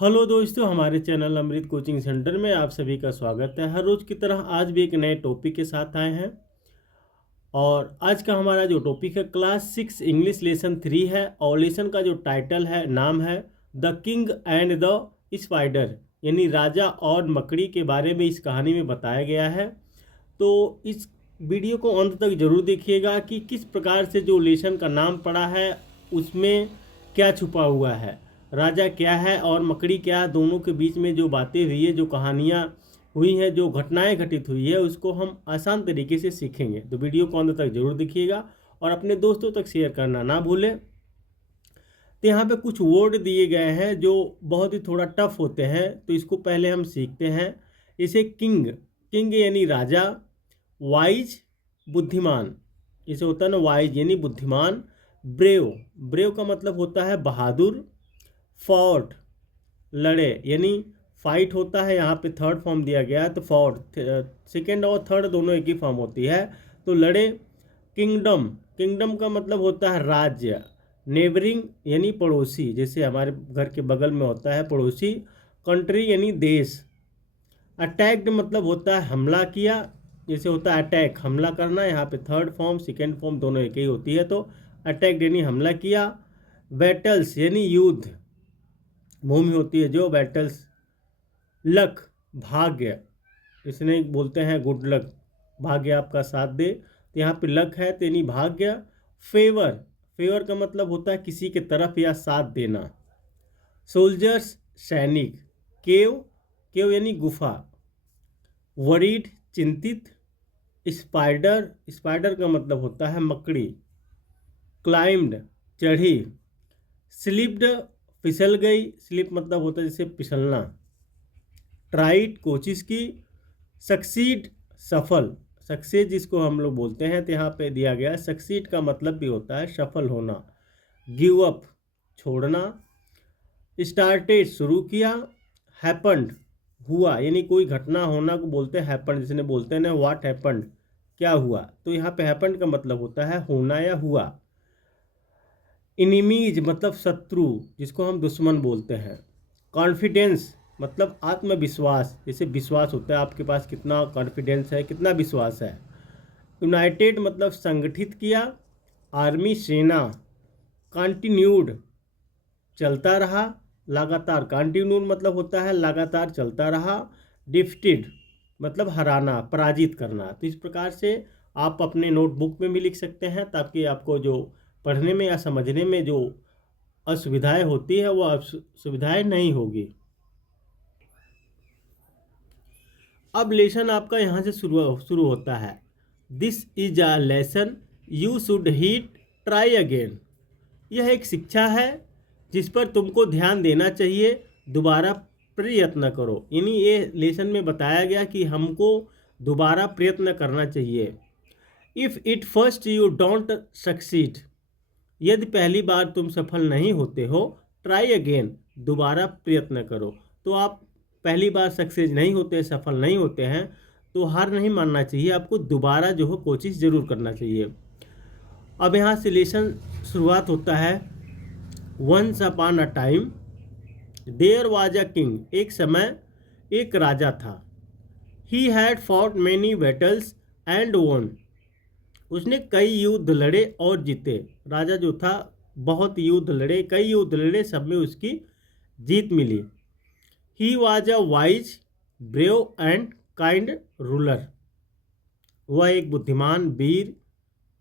Hello दोस्तों, हमारे channel अमृत coaching centre में आप सभी का स्वागत है। हर रोज़ की तरह आज भी एक नए टॉपिक के साथ आए हैं। और आज का हमारा जो टॉपिक है क्लास 6 इंग्लिश लेसन 3 है। और लेसन का जो टाइटल है, नाम है the king and the spider, यानी राजा और मकड़ी के बारे में इस कहानी में बताया गया है। तो इस वीडियो को अंत तक जरूर देखिएगा कि किस प्रकार से जो लेसन का नाम पड़ा है उसमें क्या छुपा हुआ है, राजा क्या है और मकड़ी क्या है, दोनों के बीच में जो बातें हुई है, जो कहानियाँ हुई हैं, जो घटनाएं घटित हुई है, उसको हम आसान तरीके से सीखेंगे। तो वीडियो को अंत तक जरूर देखिएगा और अपने दोस्तों तक शेयर करना ना भूलें। तो यहाँ पे कुछ वर्ड दिए गए हैं जो बहुत ही थोड़ा टफ होते हैं, तो इसको पहले हम सीखते हैं। इसे किंग, किंग यानी राजा, वाइज बुद्धिमान, इसे होता है ना वाइज यानी बुद्धिमान। ब्रेव, ब्रेव का मतलब होता है बहादुर। फॉर्ट, लड़े यानी फाइट होता है, यहाँ पे थर्ड फॉर्म दिया गया है तो फॉर्ट, सेकेंड और थर्ड दोनों एक ही फॉर्म होती है, तो लड़े। किंगडम, किंगडम का मतलब होता है राज्य। नेबरिंग यानी पड़ोसी, जैसे हमारे घर के बगल में होता है पड़ोसी। कंट्री यानी देश। अटैक्ड मतलब होता है हमला किया, जैसे होता है अटैक, हमला करना, यहाँ पे थर्ड फॉर्म सेकेंड फॉर्म दोनों एक ही होती है, तो अटैक्ड यानी हमला किया। बैटल्स यानी युद्ध, भूमि होती है जो, बैटल्स। लक, भाग्य, इसने बोलते हैं गुड लक, भाग्य आपका साथ दे, तो यहाँ पे लक है तो यानी भाग्य। फेवर, फेवर का मतलब होता है किसी के तरफ या साथ देना। सोल्जर्स, सैनिक। केव, केव यानी गुफा। वरीड, चिंतित। स्पाइडर, स्पाइडर का मतलब होता है मकड़ी। क्लाइम्ड, चढ़ी। स्लिप्ड, फिसल गई, स्लिप मतलब होता है जैसे फिसलना। ट्राइड, कोशिश की। सक्सीड, सफल, सक्सेस जिसको हम लोग बोलते हैं, तो यहाँ पे दिया गया है सक्सीड का मतलब भी होता है सफल होना। गिव अप, छोड़ना। स्टार्टेड, शुरू किया। हैपन्ड, हुआ, यानी कोई घटना होना को बोलते हैं हैपन्ड, जिसने बोलते हैं ना व्हाट हैपन्ड, क्या हुआ, तो यहाँ पे हैपन्ड का मतलब होता है होना या हुआ। इनिमीज मतलब शत्रु, जिसको हम दुश्मन बोलते हैं। कॉन्फिडेंस मतलब आत्मविश्वास, जैसे विश्वास होता है आपके पास कितना कॉन्फिडेंस है, कितना विश्वास है। यूनाइटेड मतलब संगठित किया। आर्मी, सेना। कंटिन्यूड, चलता रहा, लगातार, कंटिन्यूड मतलब होता है लगातार चलता रहा। डिफिटेड मतलब हराना, पराजित करना। तो इस प्रकार से आप अपने नोटबुक में भी लिख सकते हैं, ताकि आपको जो पढ़ने में या समझने में जो असुविधाएं होती है वो असुविधाएं नहीं होगी। अब लेसन आपका यहाँ से शुरू होता है। This is a lesson you should heat, try again. यह एक शिक्षा है जिस पर तुमको ध्यान देना चाहिए, दोबारा प्रयत्न करो। यानी ये लेसन में बताया गया कि हमको दोबारा प्रयत्न करना चाहिए। If it first you don't succeed, यदि पहली बार तुम सफल नहीं होते हो, ट्राई अगेन, दोबारा प्रयत्न करो। तो आप पहली बार सक्सेस नहीं होते, सफल नहीं होते हैं, तो हार नहीं मानना चाहिए, आपको दोबारा जो है कोशिश ज़रूर करना चाहिए। अब यहाँ से लेसन शुरुआत होता है। Once upon a time there was a king, एक समय एक राजा था। He had fought many battles and won, उसने कई युद्ध लड़े और जीते। राजा जो था बहुत युद्ध लड़े, कई युद्ध लड़े, सब में उसकी जीत मिली। He was a wise, brave and kind ruler, वह एक बुद्धिमान, वीर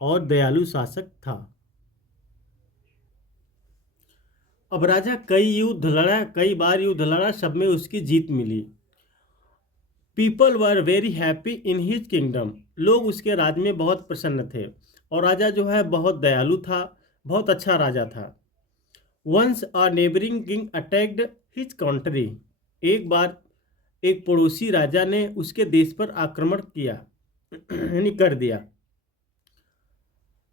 और दयालु शासक था। अब राजा कई युद्ध लड़ा, कई बार युद्ध लड़ा, सब में उसकी जीत मिली। People were very happy in his kingdom, लोग उसके राज्य में बहुत प्रसन्न थे। और राजा जो है बहुत दयालु था, बहुत अच्छा राजा था। Once a neighbouring king attacked his country, एक बार एक पड़ोसी राजा ने उसके देश पर आक्रमण किया यानी कर दिया।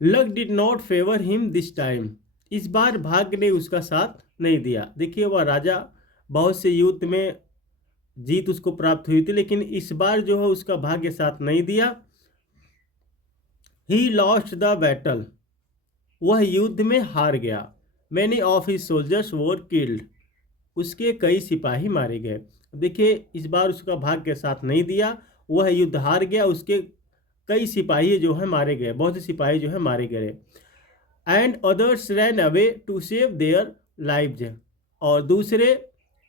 Luck did not favour him this time, इस बार भाग्य ने उसका साथ नहीं दिया। देखिए वह राजा बहुत से युद्ध में जीत उसको प्राप्त हुई थी, लेकिन इस बार जो है उसका भाग्य साथ नहीं दिया। ही लॉस्ट द बैटल, वह युद्ध में हार गया। Many of his soldiers were killed, उसके कई सिपाही मारे गए। देखिए इस बार उसका भाग्य साथ नहीं दिया, वह युद्ध हार गया, उसके कई सिपाही जो है मारे गए, बहुत से सिपाही जो है मारे गए। And others ran away to save their lives, और दूसरे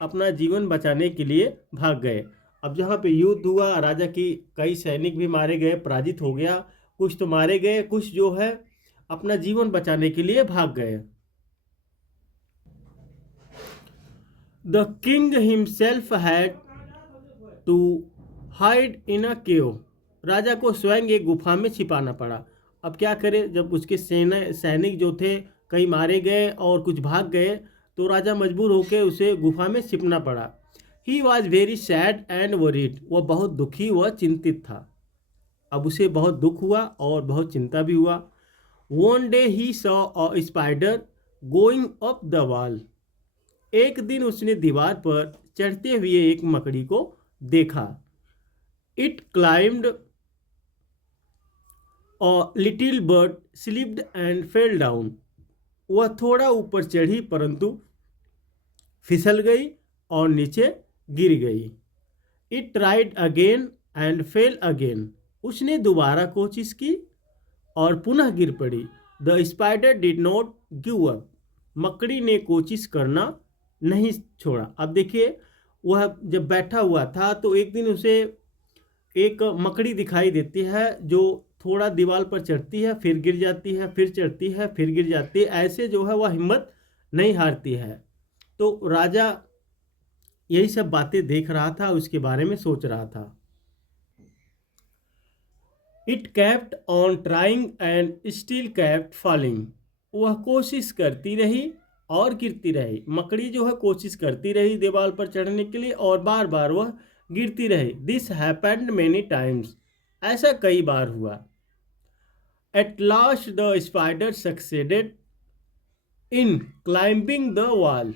अपना जीवन बचाने के लिए भाग गए। अब जहाँ पे युद्ध हुआ, राजा की कई सैनिक भी मारे गए, पराजित हो गया, कुछ तो मारे गए, कुछ जो है अपना जीवन बचाने के लिए भाग गए। The king himself had to hide in a cave, राजा को स्वयं एक गुफा में छिपाना पड़ा। अब क्या करे, जब उसके सेना सैनिक जो थे कई मारे गए और कुछ भाग गए, तो राजा मजबूर होकर उसे गुफा में छिपना पड़ा। He was very sad and worried, वह बहुत दुखी व चिंतित था। अब उसे बहुत दुख हुआ और बहुत चिंता भी हुआ। One day he saw a spider going up the wall, एक दिन उसने दीवार पर चढ़ते हुए एक मकड़ी को देखा। It climbed a little bird slipped and fell down, वह थोड़ा ऊपर चढ़ी परंतु फिसल गई और नीचे गिर गई। It tried again and fail again, उसने दोबारा कोशिश की और पुनः गिर पड़ी। The spider did not give up, मकड़ी ने कोशिश करना नहीं छोड़ा। अब देखिए वह जब बैठा हुआ था तो एक दिन उसे एक मकड़ी दिखाई देती है जो थोड़ा दीवार पर चढ़ती है, फिर गिर जाती है, फिर चढ़ती है, फिर गिर जाती है, ऐसे जो है वह हिम्मत नहीं हारती है। तो राजा यही सब बातें देख रहा था, उसके बारे में सोच रहा था। It kept on trying and still kept falling, वह कोशिश करती रही और गिरती रही। मकड़ी जो है कोशिश करती रही दीवार पर चढ़ने के लिए और बार बार वह गिरती रही। दिस हैपेंड मेनी टाइम्स, ऐसा कई बार हुआ। At last the spider succeeded in climbing the wall,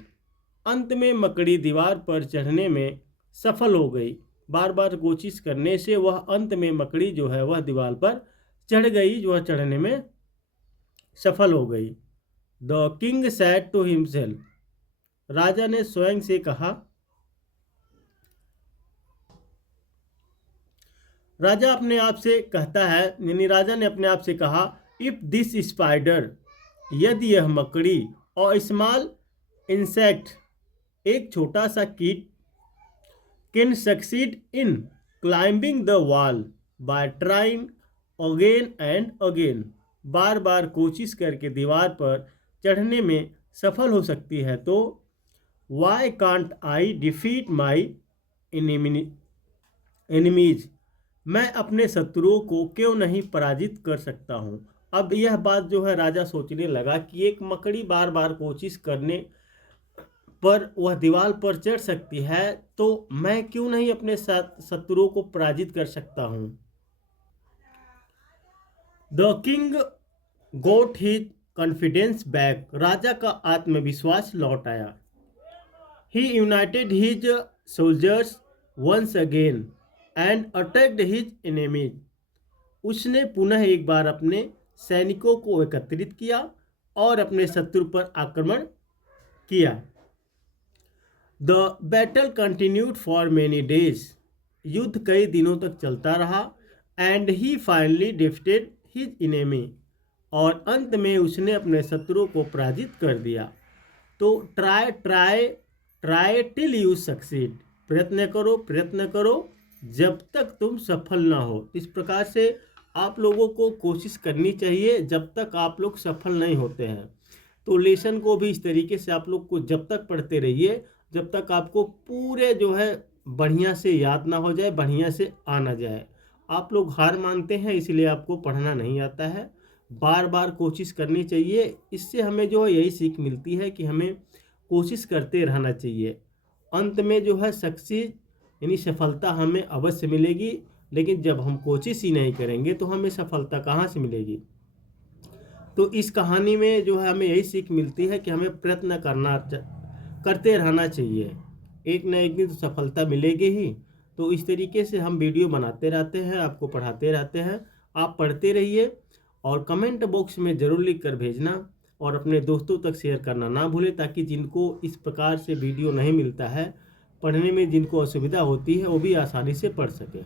अंत में मकड़ी दीवार पर चढ़ने में सफल हो गई। बार बार कोशिश करने से वह अंत में मकड़ी जो है वह दीवार पर चढ़ गई, जो है चढ़ने में सफल हो गई। The king said to himself, राजा ने स्वयं से कहा, राजा अपने आप से कहता है, यानी राजा ने अपने आप से कहा, इफ दिस स्पाइडर, यदि यह मकड़ी, और स्मॉल इंसेक्ट, एक छोटा सा कीट, can succeed in climbing the wall by trying again and again, बार बार कोशिश करके दीवार पर चढ़ने में सफल हो सकती है, तो why can't I defeat my enemies, मैं अपने शत्रुओं को क्यों नहीं पराजित कर सकता हूँ। अब यह बात जो है राजा सोचने लगा कि एक मकड़ी बार बार कोशिश करने पर वह दीवार पर चढ़ सकती है, तो मैं क्यों नहीं अपने साथ शत्रुओं को पराजित कर सकता हूँ। The king got his confidence back, राजा का आत्मविश्वास लौट आया। He united his soldiers once again and attacked his enemies, उसने पुनः एक बार अपने सैनिकों को एकत्रित किया और अपने शत्रु पर आक्रमण किया। The battle continued for many days, युद्ध कई दिनों तक चलता रहा। And he finally defeated his enemy, और अंत में उसने अपने शत्रु को पराजित कर दिया। तो try try try till you succeed, प्रयत्न करो जब तक तुम सफल ना हो। इस प्रकार से आप लोगों को कोशिश करनी चाहिए जब तक आप लोग सफल नहीं होते हैं। तो लेसन को भी इस तरीके से आप लोग को जब तक पढ़ते रहिए जब तक आपको पूरे जो है बढ़िया से याद ना हो जाए, बढ़िया से आ ना जाए। आप लोग हार मानते हैं इसलिए आपको पढ़ना नहीं आता है, बार बार कोशिश करनी चाहिए। इससे हमें जो है यही सीख मिलती है कि हमें कोशिश करते रहना चाहिए। अंत में जो है सक्सेस यानी सफलता हमें अवश्य मिलेगी, लेकिन जब हम कोशिश ही नहीं करेंगे तो हमें सफलता कहाँ से मिलेगी। तो इस कहानी में जो है हमें यही सीख मिलती है कि हमें प्रयत्न करते रहना चाहिए, एक न एक दिन तो सफलता मिलेगी ही। तो इस तरीके से हम वीडियो बनाते रहते हैं, आपको पढ़ाते रहते हैं। आप पढ़ते रहिए और कमेंट बॉक्स में ज़रूर लिख कर भेजना और अपने दोस्तों तक शेयर करना ना भूलें, ताकि जिनको इस प्रकार से वीडियो नहीं मिलता है, पढ़ने में जिनको असुविधा होती है, वो भी आसानी से पढ़ सकें।